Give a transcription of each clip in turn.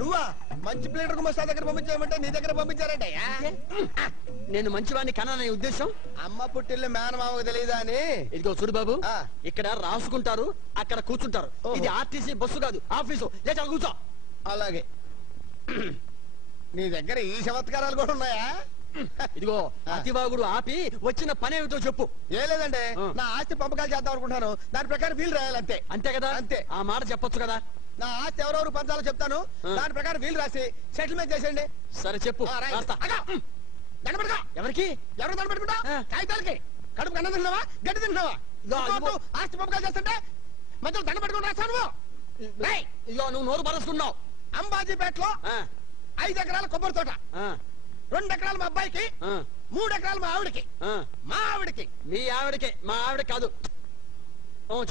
నువ్వా మంచి ప్లేటర్ గుమస్తా దగ్గర పంపించామంటే నీ దగ్గర పంపించారంటే నేను మంచివాడిని కనాలనే ఉద్దేశం. అమ్మ పుట్టిల్లు మేనమామకు తెలియదా అని. ఇదిగో చూడు బాబు, ఇక్కడ రాసుకుంటారు, అక్కడ కూర్చుంటారు. ఇది ఆర్టీసీ బస్సు కాదు, ఆఫీసు. లేదా కూర్చో. అలాగే. నీ దగ్గర ఈ చమత్కారాలు కూడా ఉన్నాయా? ఇదిగో అతివాగుడు ఆపి వచ్చిన పని ఏమిటో చెప్పు. ఏ లేదండి, నా ఆస్తి పంపకాలు చేద్దాం అనుకుంటున్నాను. దాని ప్రకారం వీలు రాయాలంతే. అంతే కదా? అంతే. ఆ మాట చెప్పొచ్చు కదా. నా ఆస్తి ఎవరెవరు పంచాలో చెప్తాను, దాని ప్రకారం వీలు రాసి సెటిల్మెంట్ చేసేయండి. సరే చెప్పు. ఎవరికి? ఎవరు దండ పెట్టుకుంటా? కాగితాలకి. కడుపు అన్నం తిన్నావా, గడ్డి తిన్నావా? ఆస్తి పంపకాలు చేస్తుంటే మధ్యలో దండ పెట్టుకుని రాస్తాను. ఇగో నువ్వు నోరు బరసుకున్నావు. అంబాజీపేటలో 5 ఎకరాల కొబ్బరి తోట, 2 ఎకరాలు మా అబ్బాయికి, 3 ఎకరాలు మా ఆవిడకి. మా ఆవిడకి. మీ ఆవిడకి? మా ఆవిడ కాదు.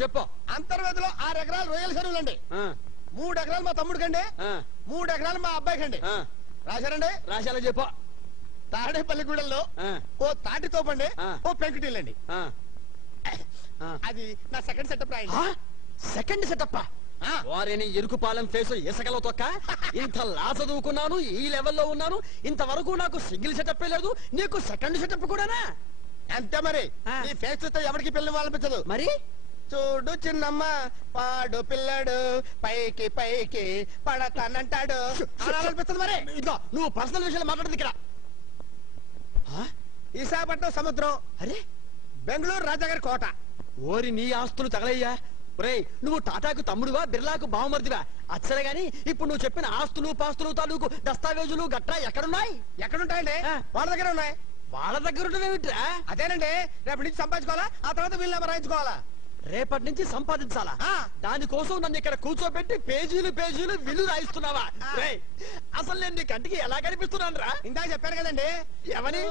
చెప్పు. అంతర్వేదిలో 6 ఎకరాలు రొయ్యల చెరువులండి, 3 ఎకరాలు మా తమ్ముడికండి, 3 ఎకరాలు మా అబ్బాయికండి. రాశారండి? రాశాలో చెప్పు. తాడేపల్లిగూడెల్లో ఓ తాటి తోపండి, ఓ పెంకుటిల్లండి. అది నా సెకండ్ సెటప్ రాయండి. Second setup? వారిని ఎరుకుపాలెం ఫేసు ఇసకలో తొక్క. ఇంత లా చదువుకున్నాను, ఈ లెవెల్లో ఉన్నాను, ఇంతవరకు నాకు సింగిల్ సెటప్ లేదు, నీకు సెకండ్ సెటప్ కూడానా? అంతే మరి. ఈ ఫేస్ చూస్తే ఎవరికి పిల్లలు అనిపించదు. మరి చూడు చిన్నమ్మ పాడు పిల్లడు పైకి పైకి పడతానంటాడు అనిపిస్తుంది. మరి ఇదిగో నువ్వు పర్సనల్ విషయాలు మాట్లాడదు ఇక్కడ. విశాఖపట్నం సముద్రం, అరే బెంగళూరు రాజాగారి కోట. ఓరి నీ ఆస్తులు తగలయ్యా. నువ్వు టాటాకు తమ్ముడువా, బిర్లాకు బావమర్దివా? అచ్చరే గాని ఇప్పుడు నువ్వు చెప్పిన ఆస్తులు పాస్తులు తాలూకు దస్తావేజులు గట్రా ఎక్కడున్నాయి? ఎక్కడుంటాయండి? వాళ్ళ దగ్గర ఉన్నాయి. వాళ్ళ దగ్గర ఉండేవిట్రా? అదేనండి, రేపటి నుంచి సంపాదించుకోవాలా, ఆ తర్వాత వీళ్ళు రాయించుకోవాలా? రేపటి నుంచి సంపాదించాలా? దానికోసం నన్ను ఇక్కడ కూర్చోబెట్టి పేజీలు పేజీలు విల్లు రాయిస్తున్నావా? అసలు నేను నీ కంటికి ఎలా కనిపిస్తున్నాను రా? ఇందాక చెప్పాను కదండి. ఎవని?